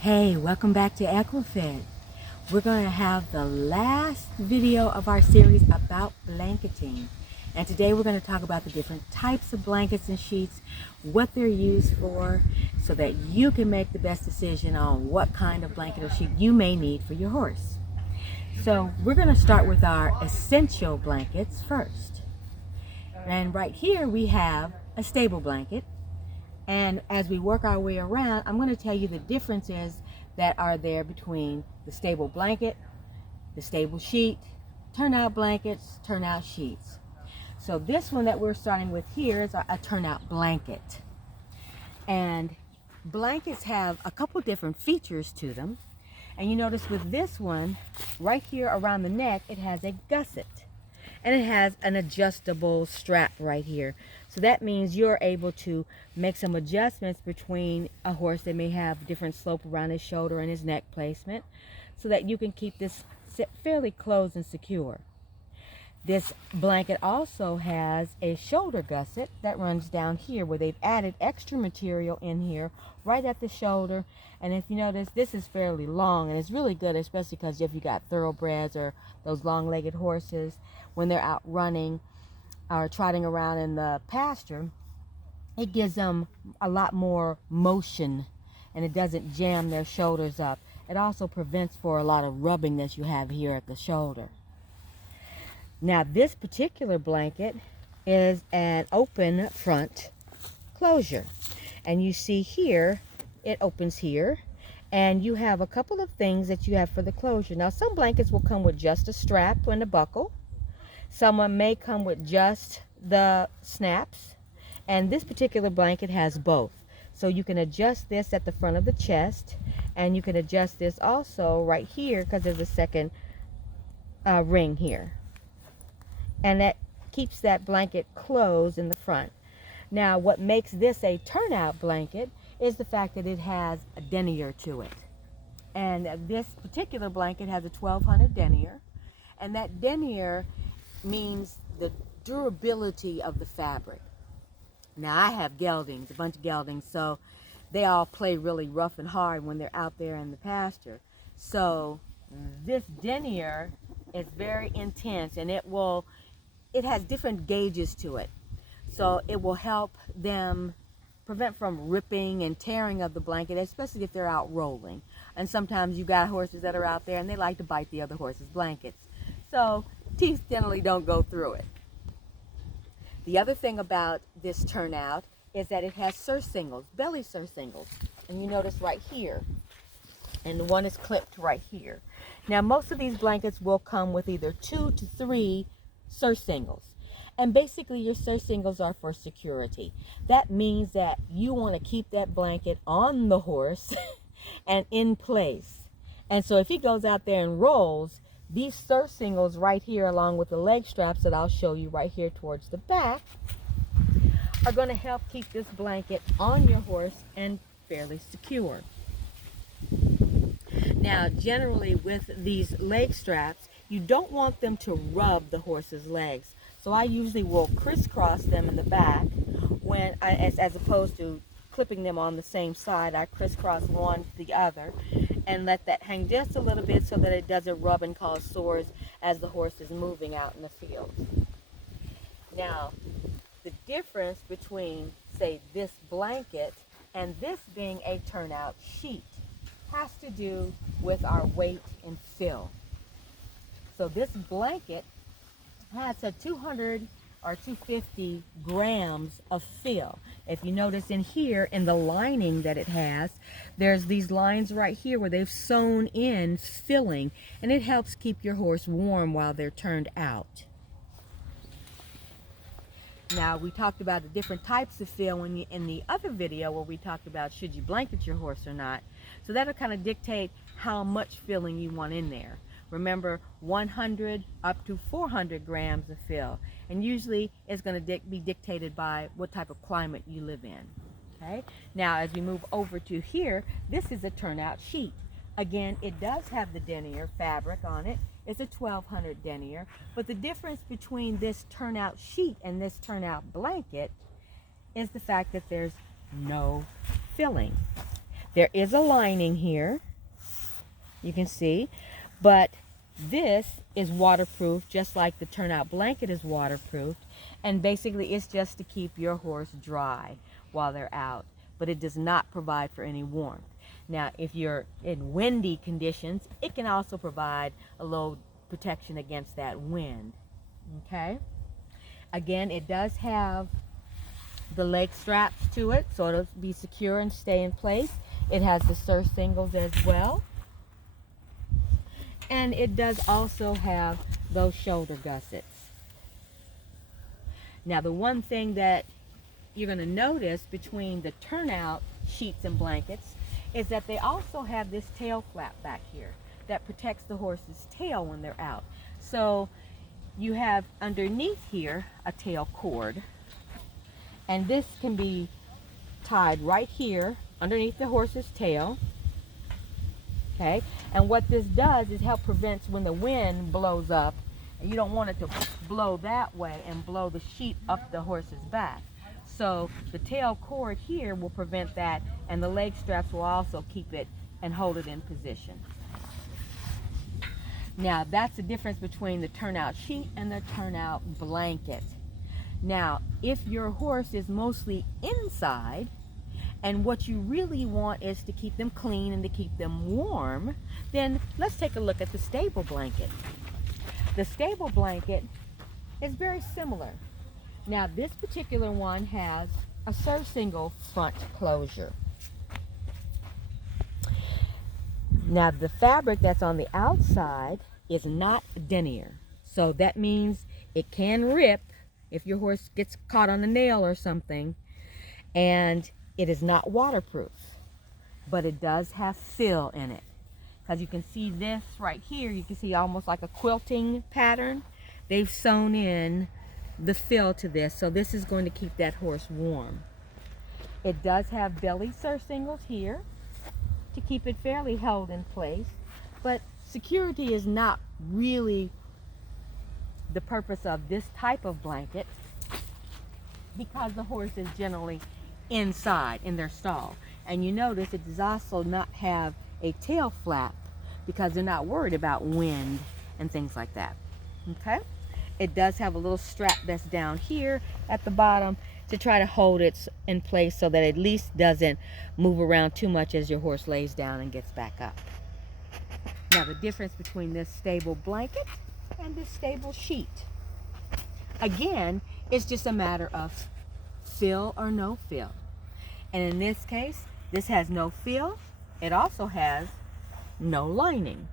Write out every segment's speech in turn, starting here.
Hey, welcome back to Equefit. We're going to have the last video of our series about blanketing. And today we're going to talk about the different types of blankets and sheets, what they're used for, so that you can make the best decision on what kind of blanket or sheet you may need for your horse. So we're going to start with our essential blankets first. And right here we have a stable blanket. And as we work our way around, I'm going to tell you the differences that are there between the stable blanket, the stable sheet, turnout blankets, turnout sheets. So this one that we're starting with here is a turnout blanket. And blankets have a couple different features to them. And you notice with this one, right here around the neck, it has a gusset. And it has an adjustable strap right here. So that means you're able to make some adjustments between a horse that may have different slope around his shoulder and his neck placement, so that you can keep this fairly closed and secure. This blanket also has a shoulder gusset that runs down here, where they've added extra material in here right at the shoulder. And if you notice, this is fairly long, and it's really good, especially because if you got thoroughbreds or those long-legged horses, when they're out running or trotting around in the pasture, it gives them a lot more motion, and it doesn't jam their shoulders up. It also prevents for a lot of rubbing that you have here at the shoulder. Now this particular blanket is an open front closure, and you see here it opens here, and you have a couple of things that you have for the closure. Now some blankets will come with just a strap and a buckle. Some may come with just the snaps, and this particular blanket has both. So you can adjust this at the front of the chest, and you can adjust this also right here because there's a second ring here. And that keeps that blanket closed in the front. Now what makes this a turnout blanket is the fact that it has a denier to it. And this particular blanket has a 1200 denier, and that denier means the durability of the fabric. Now I have geldings, a bunch of geldings, so they all play really rough and hard when they're out there in the pasture. So this denier is very intense, and it has different gauges to it. So it will help them prevent from ripping and tearing of the blanket, especially if they're out rolling. And sometimes you got horses that are out there and they like to bite the other horse's blankets. So teeth generally don't go through it. The other thing about this turnout is that it has surcingles, belly surcingles. And you notice right here, and the one is clipped right here. Now most of these blankets will come with either 2 to 3 surcingles. And basically your surcingles are for security. That means that you want to keep that blanket on the horse and in place. And so if he goes out there and rolls, these surcingles right here, along with the leg straps that I'll show you right here towards the back, are going to help keep this blanket on your horse and fairly secure. Now generally with these leg straps, you don't want them to rub the horse's legs. So I usually will crisscross them in the back as opposed to clipping them on the same side. I crisscross one to the other and let that hang just a little bit so that it doesn't rub and cause sores as the horse is moving out in the field. Now, the difference between, say, this blanket and this being a turnout sheet has to do with our weight and fill. So this blanket has a 200 or 250 grams of fill. If you notice in here, in the lining that it has, there's these lines right here where they've sewn in filling, and it helps keep your horse warm while they're turned out. Now we talked about the different types of fill in the other video where we talked about should you blanket your horse or not. So that'll kind of dictate how much filling you want in there. Remember, 100 up to 400 grams of fill, and usually it's going to be dictated by what type of climate you live in. Okay. Now as we move over to here, this is a turnout sheet. Again, it does have the denier fabric on it. It's a 1200 denier, but the difference between this turnout sheet and this turnout blanket is the fact that there's no filling. There is a lining here, you can see, but this is waterproof, just like the turnout blanket is waterproof. And basically it's just to keep your horse dry while they're out, but it does not provide for any warmth. Now, if you're in windy conditions, it can also provide a little protection against that wind. Okay? Again, it does have the leg straps to it, so it'll be secure and stay in place. It has the surcingles as well. And it does also have those shoulder gussets. Now, the one thing that you're going to notice between the turnout sheets and blankets is that they also have this tail flap back here that protects the horse's tail when they're out. So you have underneath here a tail cord, and this can be tied right here underneath the horse's tail. Okay, and what this does is help prevent when the wind blows up, and you don't want it to blow that way and blow the sheet up the horse's back. So the tail cord here will prevent that, and the leg straps will also keep it and hold it in position. Now, that's the difference between the turnout sheet and the turnout blanket. Now, if your horse is mostly inside, and what you really want is to keep them clean and to keep them warm, then let's take a look at the stable blanket. The stable blanket is very similar. Now, this particular one has a surcingle front closure. Now, the fabric that's on the outside is not denier. So that means it can rip if your horse gets caught on a nail or something, and it is not waterproof, but it does have fill in it. Because you can see this right here, you can see almost like a quilting pattern. They've sewn in the fill to this, so this is going to keep that horse warm. It does have belly surcingles here to keep it fairly held in place, but security is not really the purpose of this type of blanket, because the horse is generally inside in their stall. And you notice it does also not have a tail flap because they're not worried about wind and things like that. Okay? It does have a little strap that's down here at the bottom to try to hold it in place so that it at least doesn't move around too much as your horse lays down and gets back up. Now, the difference between this stable blanket and this stable sheet, again, it's just a matter of fill or no fill. And in this case, this has no fill. It also has no lining.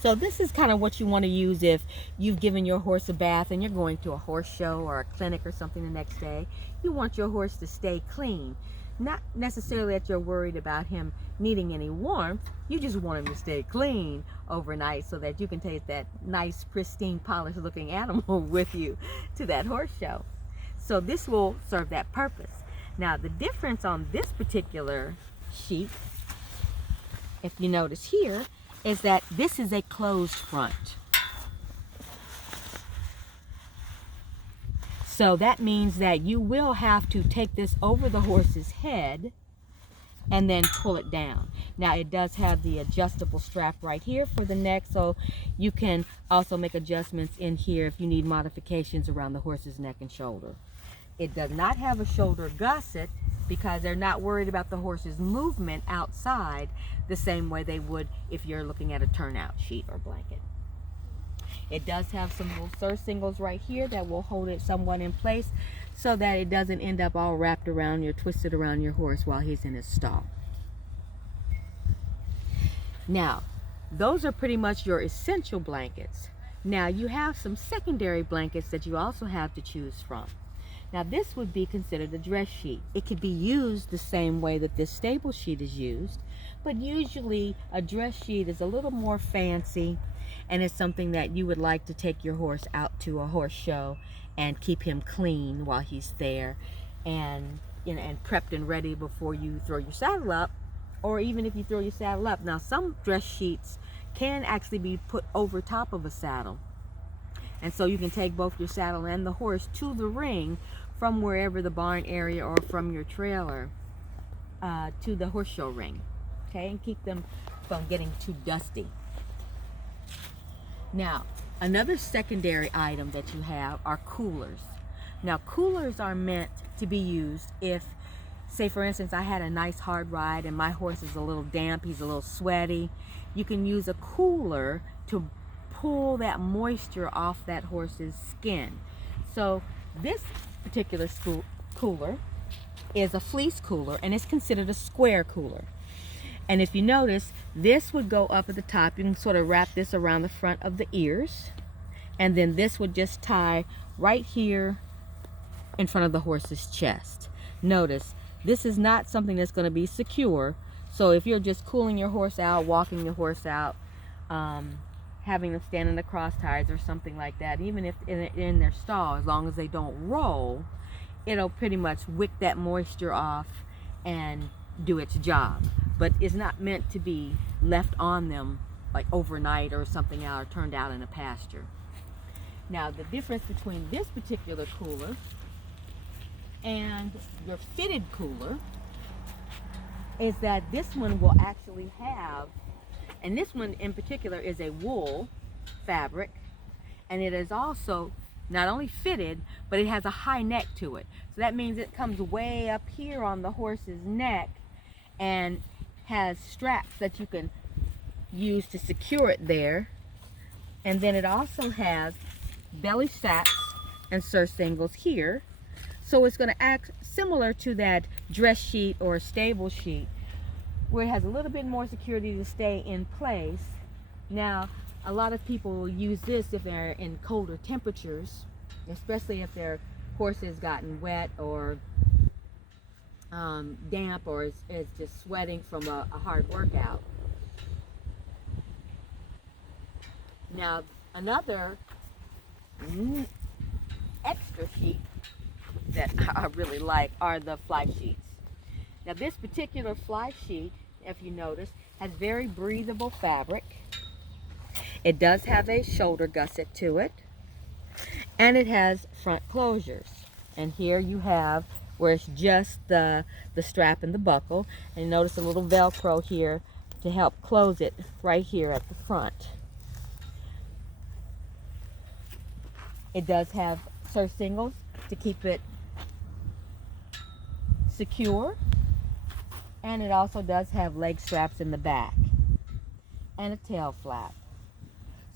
So this is kind of what you want to use if you've given your horse a bath and you're going to a horse show or a clinic or something the next day. You want your horse to stay clean. Not necessarily that you're worried about him needing any warmth. You just want him to stay clean overnight so that you can take that nice, pristine, polished looking animal with you to that horse show. So this will serve that purpose. Now, the difference on this particular sheet, if you notice here, is that this is a closed front. So that means that you will have to take this over the horse's head and then pull it down. Now, it does have the adjustable strap right here for the neck, so you can also make adjustments in here if you need modifications around the horse's neck and shoulder. It does not have a shoulder gusset because they're not worried about the horse's movement outside the same way they would if you're looking at a turnout sheet or blanket. It does have some little surcingles right here that will hold it somewhat in place so that it doesn't end up all wrapped around or twisted around your horse while he's in his stall. Now, those are pretty much your essential blankets. Now, you have some secondary blankets that you also have to choose from. Now, this would be considered a dress sheet. It could be used the same way that this stable sheet is used, but usually a dress sheet is a little more fancy, and it's something that you would like to take your horse out to a horse show and keep him clean while he's there, and and prepped and ready before you throw your saddle up, or even if you throw your saddle up. Now, some dress sheets can actually be put over top of a saddle, and so you can take both your saddle and the horse to the ring from wherever the barn area or from your trailer to the horse show ring, okay, and keep them from getting too dusty. Now, another secondary item that you have are coolers. Now, coolers are meant to be used if, say for instance, I had a nice hard ride and my horse is a little damp, he's a little sweaty. You can use a cooler to pull that moisture off that horse's skin. So this particular cooler is a fleece cooler, and it's considered a square cooler. And if you notice, this would go up at the top. You can sort of wrap this around the front of the ears, and then this would just tie right here in front of the horse's chest. Notice, this is not something that's going to be secure. So if you're just cooling your horse out, walking your horse out, having them stand in the cross ties or something like that, even if in their stall, as long as they don't roll, it'll pretty much wick that moisture off and do its job. But it's not meant to be left on them like overnight or something out, or turned out in a pasture. Now, the difference between this particular cooler and your fitted cooler is that this one will actually have, and this one in particular is a wool fabric, and it is also not only fitted, but it has a high neck to it. So that means it comes way up here on the horse's neck and has straps that you can use to secure it there. And then it also has belly straps and surcingles here. So it's going to act similar to that dress sheet or stable sheet, where it has a little bit more security to stay in place. Now, a lot of people will use this if they're in colder temperatures, especially if their horse has gotten wet or damp, or is just sweating from a hard workout. Now, another extra sheet that I really like are the fly sheets. Now, this particular fly sheet, if you notice, has very breathable fabric. It does have a shoulder gusset to it, and it has front closures. And here you have where it's just the strap and the buckle, and notice a little Velcro here to help close it right here at the front. It does have surcingles to keep it secure, and it also does have leg straps in the back and a tail flap.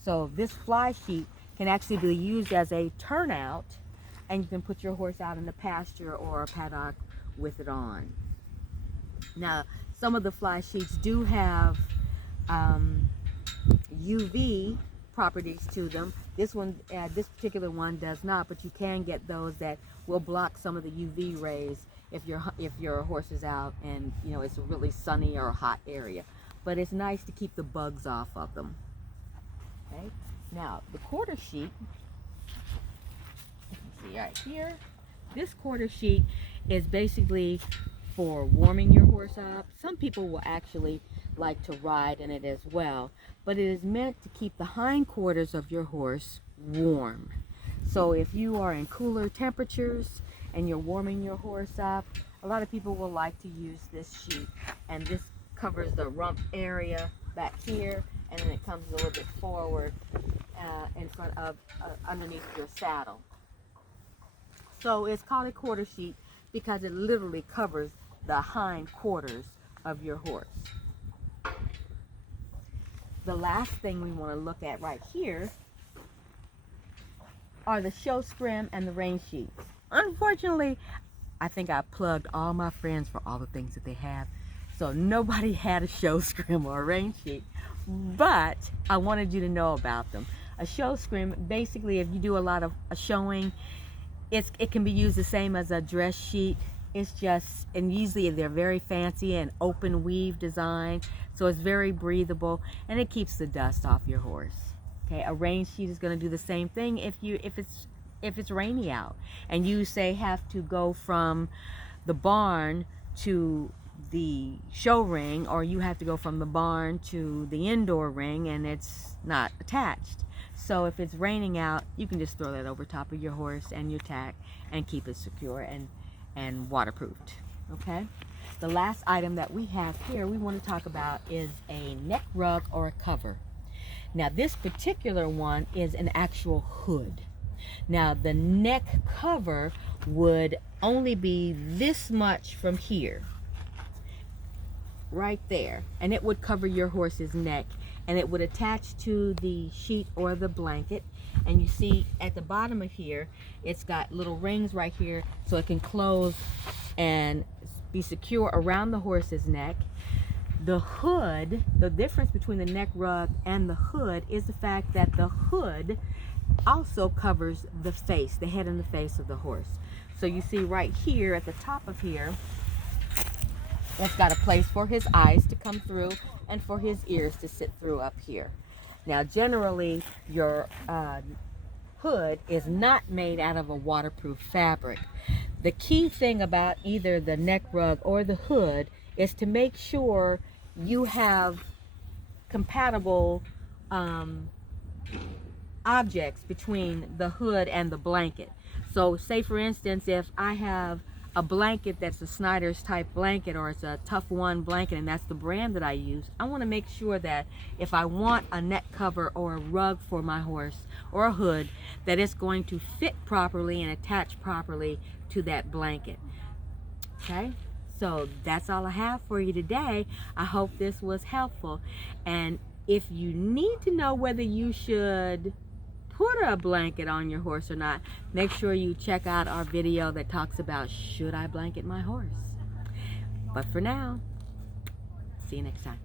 So this fly sheet can actually be used as a turnout, and you can put your horse out in the pasture or a paddock with it on. Now, some of the fly sheets do have UV properties to them. This one, this particular one does not, but you can get those that will block some of the UV rays if your horse is out and it's a really sunny or hot area. But it's nice to keep the bugs off of them. Okay. Now, the quarter sheet, you can see right here, this quarter sheet is basically for warming your horse up. Some people will actually like to ride in it as well, but it is meant to keep the hindquarters of your horse warm. So if you are in cooler temperatures and you're warming your horse up, a lot of people will like to use this sheet, and this covers the rump area back here, and then it comes a little bit forward in front of underneath your saddle. So it's called a quarter sheet because it literally covers the hind quarters of your horse. The last thing we want to look at right here are the show scrim and the rain sheets. Unfortunately, I think I plugged all my friends for all the things that they have, so nobody had a show scrim or a rain sheet, but I wanted you to know about them. A show scrim, basically, if you do a lot of showing, it can be used the same as a dress sheet. It's just, and usually they're very fancy and open weave design, so it's very breathable and it keeps the dust off your horse. Okay, a rain sheet is going to do the same thing if it's rainy out and you say have to go from the barn to the show ring, or you have to go from the barn to the indoor ring and it's not attached. So if it's raining out, you can just throw that over top of your horse and your tack and keep it secure and waterproofed. Okay, the last item that we have here we want to talk about is a neck rug or a cover. Now this particular one is an actual hood. Now the neck cover would only be this much from here, right there, and it would cover your horse's neck, and it would attach to the sheet or the blanket. And you see at the bottom of here it's got little rings right here so it can close and be secure around the horse's neck. The hood, the difference between the neck rug and the hood is the fact that the hood also covers the face, the head and the face of the horse. So you see right here at the top of here, it's got a place for his eyes to come through and for his ears to sit through up here. Now generally your hood is not made out of a waterproof fabric. The key thing about either the neck rug or the hood is to make sure you have compatible objects between the hood and the blanket. So say for instance, if I have a blanket that's a Snyder's type blanket, or it's a Tough One blanket, and that's the brand that I use, I want to make sure that if I want a neck cover or a rug for my horse or a hood, that it's going to fit properly and attach properly to that blanket. Okay, so that's all I have for you today. I hope this was helpful, and if you need to know whether you should put a blanket on your horse or not, make sure you check out our video that talks about should I blanket my horse. But for now, see you next time.